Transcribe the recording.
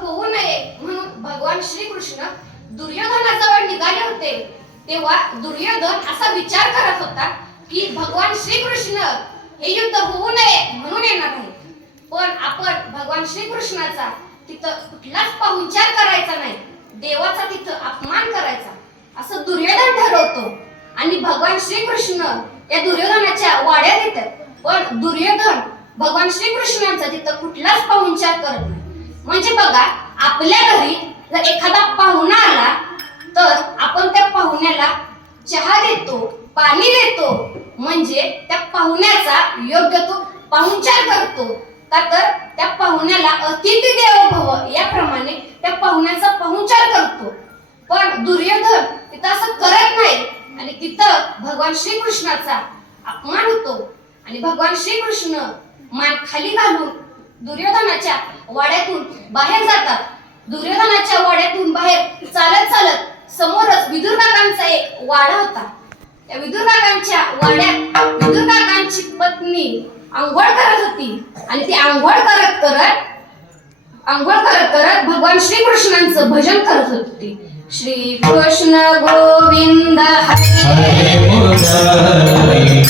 होऊ नये म्हणून भगवान श्रीकृष्ण दुर्योधनाजवळ निघाले होते. तेव्हा दुर्योधन असा विचार करत होता की भगवान श्रीकृष्ण हे युद्ध होऊ नये म्हणून येणार आहे, पण आपण भगवान श्रीकृष्णाचा तिथं कुठलाच पाहुणचार करायचा नाही, देवाचा तिथं अपमान करायचा असं दुर्योधन ठरवतो. आणि भगवान श्रीकृष्ण या दुर्योधनाच्या वाड्यात येतात, पण दुर्योधन भगवान श्रीकृष्णांचा तिथं कुठलाच पाहुणचार करत नाही. म्हणजे बघा, आपल्या घरी जर एखादा पाहुणा आला तर आपण त्या पाहुण्याला चहा देतो, पाणी देतो, म्हणजे त्या पाहुण्याचा योग्य तो पाहुणचार करतो. का तर त्या पाहुण्याला अतिथी देवो भव याप्रमाणे त्या पाहुण्याचा पाहुणचार करतो. पण दुर्योधन तिथं असं करत नाही आणि तिथं भगवान श्रीकृष्णाचा अपमान होतो. आणि भगवान श्रीकृष्ण मान खाली घालून दुर्योधनाच्या वाड्यातून बाहेर जातात. दुर्योधनाच्या वाड्यातून बाहेर चालत चालत समोरच विदुर काकांचा एक वाडा होता. त्या विदुर काकांच्या वाड्यात विदुर काकांची पत्नी आंघोळ करत होती आणि ती आंघोळ करत करत भगवान श्रीकृष्णांचं भजन करत होती. श्री कृष्ण गोविंद हरे मुरारी.